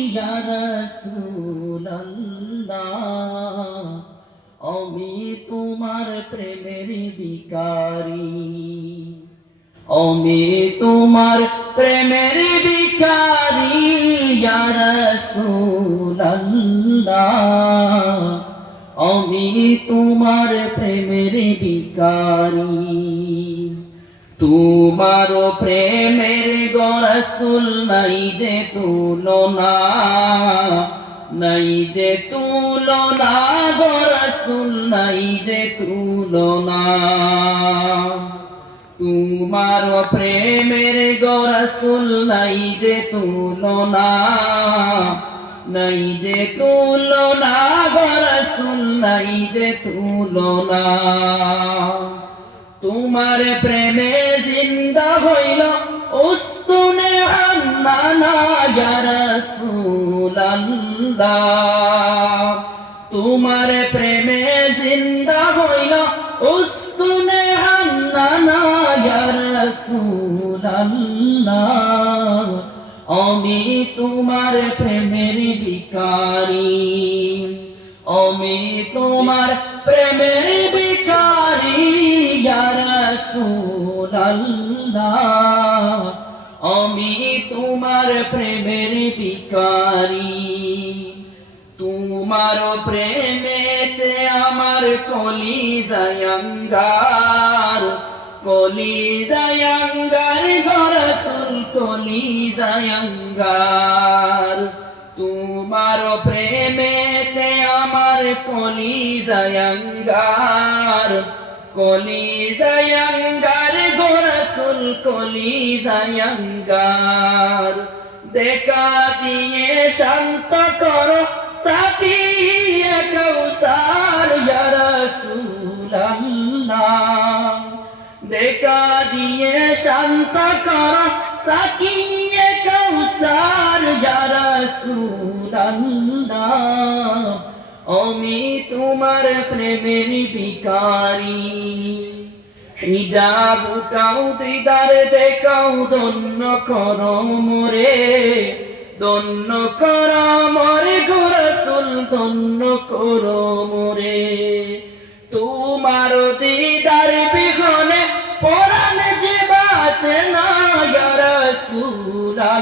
ইয়া রাসূলুল্লাহ আমি তোমার প্রেমের ভিখারি আমি তোমার প্রেমের ভিখারি ইয়া রাসূলুল্লাহ আমি তোমার প্রেমের ভিখারি তোমার প্রেমের গো রাসূল নাই যে তুলনা নাই যে তুলনা গো রাসূল নাই যে তুলনা তোমার প্রেমের গো রাসূল নাই যে তুলনা নাই যে তুলনা গো রাসূল নাই যে তুলনা তোমার প্রেমে জিন্দা হইল উস্তুনে হান্নানা ইয়া রাসূলুল্লাহ তোমার প্রেমে জিন্দা হইল উস্তুনে হান্নানা ইয়া রাসূলুল্লাহ আমি তোমার প্রেমের ভিখারি আমি তোমার প্রেমের ভিখারি ইয়া রাসূলুল্লাহ আমি তোমার প্রেমের ভিখারি তোমার প্রেমেতে আমার কলিজায় আঙ্গার কলিজায় আঙ্গার গো রাসূল কলিজায় আঙ্গার তোমার প্রেমেতে আমার কলিজায় আঙ্গার কলিজায় আঙ্গার গো রাসূল কলিজায় আঙ্গার দেখা দিয়ে শান্ত করো সাকিয়ে কাউসার ইয়া রাসূলুল্লাহ দেখা দিয়ে শান্ত করো সাকিয়ে কাউসার ইয়া রাসূলুল্লাহ আমি তোমার প্রেমের ভিখারি হিজাব উঠাও দিদার দেখাও দন্য করো মোরে দন্য করো মোরে গো রাসূল দন্য করো মোরে তোমার দিদার বিহনে পরাণ যে বাঁচে না ইয়া রাসূলুল্লাহ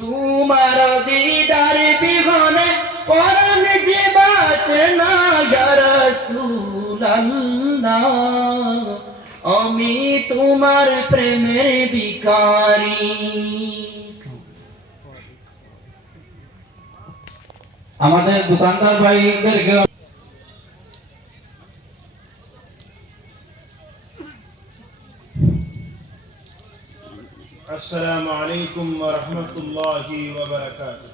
তোমার দিদার বিহনে পরাণ যে বাঁচে না ইয়া রাসূলুল্লাহ আমি তোমার প্রেমের ভিখারি আমাদের দোকানদার ভাইদেরকে আসসালামু আলাইকুম ওয়া রাহমাতুল্লাহি ওয়া বারাকাতুহু।